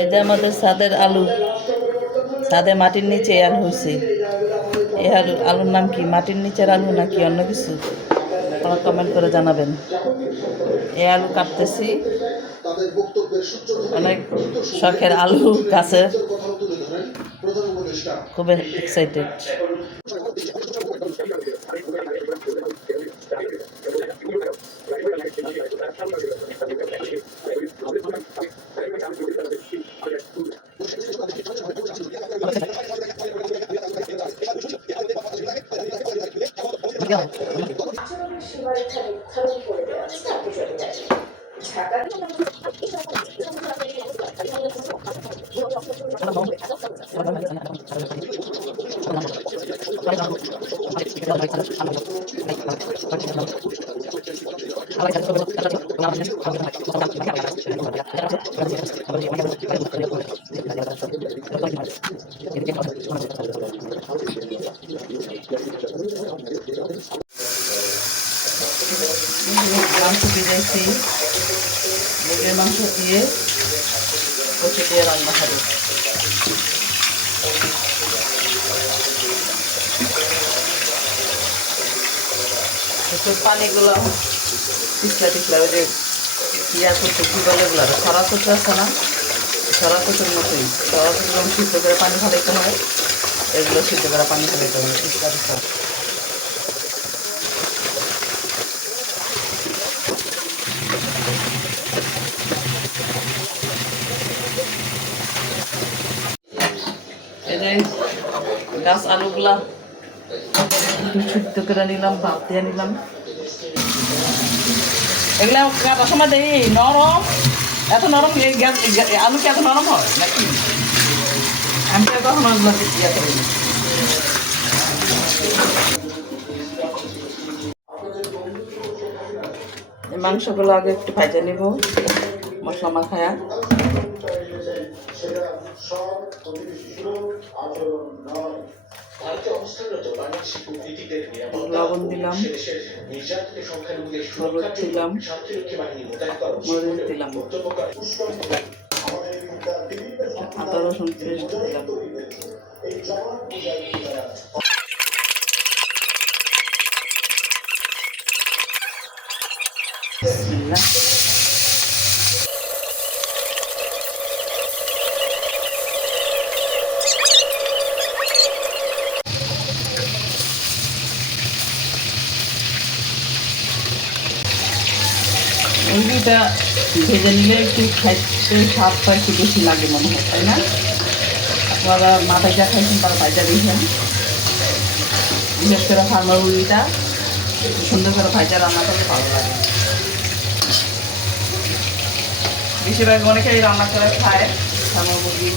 এই যে আমাদের ছাদের আলু, ছাদে মাটির নিচে আলু হয়েছে। এই আলুর নাম কি? মাটির নিচের আলু নাকি অন্য কিছু? আপনারা কমেন্ট করে জানাবেন। এই আলু কাটতেছি, অনেক শখের আলু গাছের, খুব এক্সাইটেড। সীমারেখা নির্ধারণ করে দেওয়া আছে আন্তর্জাতিক মাংস ভিজাইছি, মুরগির মাংস দিয়ে কচু দিয়ে রান্না হবে। পানিগুলো পিছলা পিছলা, ওই যে ইয়া করতে কি বলে এগুলো, সরা কচু আছে না, সরা কচুর মতোই। সরা কচু সিদ্ধ করে পানি ফেলাইতে হয়, এগুলো সিদ্ধ করে পানি ফেলাইতে হবে পিছলা পিছলা। এই যে গাছ আলুগুলা একটু সিদ্ধ করে নিলাম, ভাত দিয়ে নিলাম। এগুলা কাটার সময় দেই নরম, এত নরম আলু কি এত নরম হয় নাকি? আমি তো কখনো এগুলো ইয়ে করিনি। মাংসগুলো আগে একটু ভাজা নিব মশলা মাখায়া। লবণ দিলাম, হলুদ দিলাম, মরিচ দিলাম, আদা রসুন পেস্ট দিলাম। মুরগিটা ভেজে নিলে একটু খাইতে স্বাদটা একটু বেশি লাগে মনে হয়, তাই না? আপনারা মা ভাইজা খাইছেন, তারা ভাইজা দিয়েছেন। বিশেষ করে ফার্মার মুরগিটা সুন্দর করে ভাইজা রান্না করলে ভালো লাগে। বেশিরভাগ অনেকেই রান্না করে খায় ফার্মার মুরগি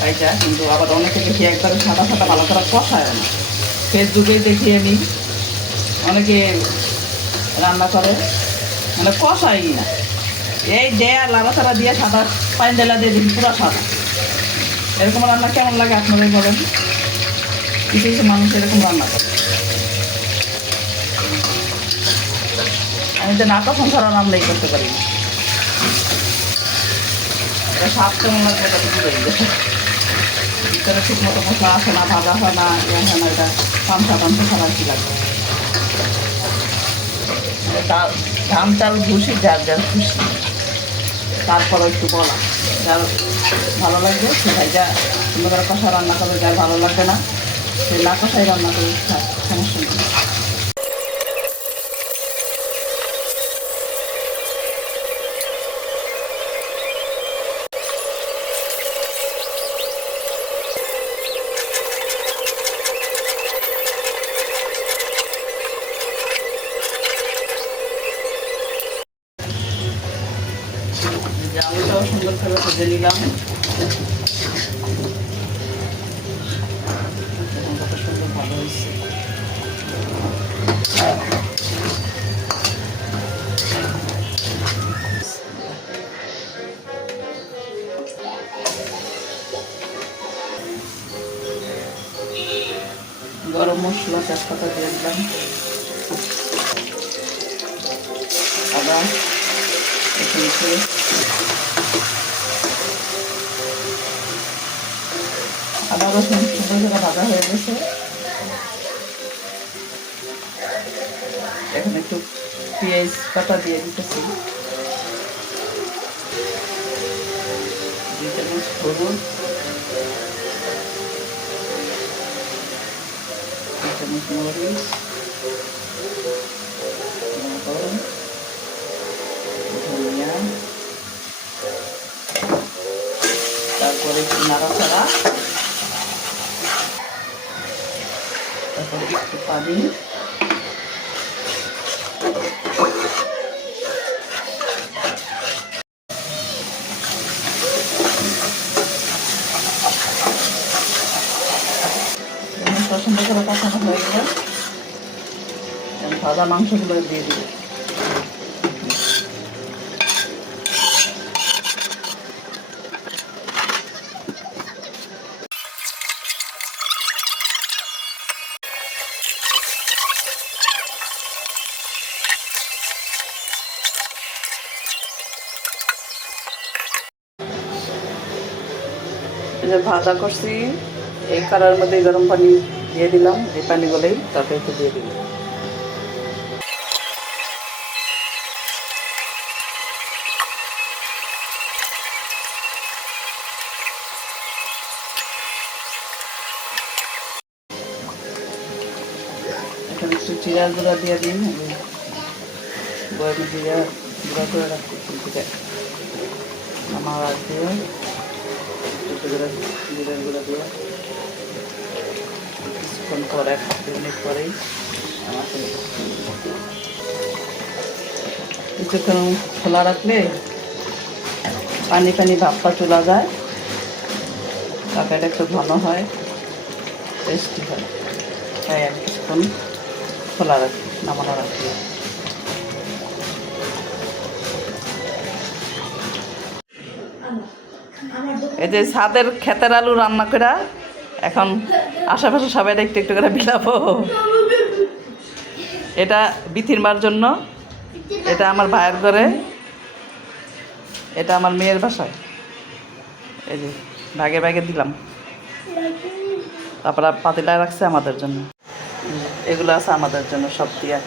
ভাইজা, কিন্তু আবার অনেকে দেখি একবারে সাদা সাদা ভালো করে কষায় না। ফেসবুকে দেখি আমি অনেকে রান্না করে মানে কষাই না, এই দেয়া লাড়াচাড়া দিয়ে সাদা পানি দেলা দিয়ে দেখি পুরো সাদা। এরকম রান্না কেমন লাগে আপনাদের বলেন? কিছু কিছু মানুষ এরকম রান্না করে। আমি তো নাটা সংসার রান্নাই করতে পারি না। এটা স্বাদ কেমন লাগে এটা তো বুঝে গেছে। ভিতরে ঠিক মতো মশলা আসে না, ভাজা হয় না, ইয়ে হয় না, এটা পামসা ছাড়া কি লাগবে। ধান চাল ভুষি যার যার খুশি, তারপরে একটু বলা যার ভালো লাগবে সে ভাইজা সুন্দর করে কষা রান্না করবে, যার ভালো লাগবে না সে না কষাই রান্না করে সমস্যা নেই। আলুটাও সুন্দর করে ভেজে নিলাম। কত সুন্দর ভালো হয়েছে। গরম মশলা তেজপাতা দিয়ে দিলাম, আদা রসুন পেস্ট, আদা রসুন সুন্দর করে ভাজা হয়ে গেছে। এখন একটু পেঁয়াজ কাটা দিয়ে দিতেছি, 2 চামচ হলুদ, 2 চামচ মরিচ, লবণ, ধনিয়া, তারপরে একটু নাড়াচাড়া, তারপরে একটু পানি, সুন্দর করে কষানো হয়ে গেলে ভাজা মাংসগুলো দিয়ে দিব। এই যে ভাজা করছি, এই কড়াইয়ের মধ্যে গরম পানি দিয়ে দিলাম, এই পানি গলেই তারপরে একটু দিয়ে দিলাম। এখন একটু জিরার গুঁড়া দিয়ে দিন, বয়মে জিরা গুঁড়া করে রাখছি, আমার আর দিয়ে জিরার গুঁড়া দিয়ে কিছুক্ষণ পরে 2 মিনিট পরেই আমাকে কিছুক্ষণ খোলা রাখলে পানি পানি ভাবটা চলে যায়, তরকারিটা একটু ঘন হয়, টেস্টি হয়। তাই আমি কিছুক্ষণ খোলা রাখি, নামানো রাখি। এই যে ছাদের ক্ষেতের আলু রান্না করে এখন আশেপাশে সবাই একটু একটু করে বিলাবো। এটা বিথির মার জন্য, এটা আমার ভাইয়ের ঘরে, এটা আমার মেয়ের বাসায়। এই যে ভাগে ভাগে দিলাম, তারপর পাতিলায় রাখছে আমাদের জন্য, এগুলো আছে আমাদের জন্য সব দিয়া।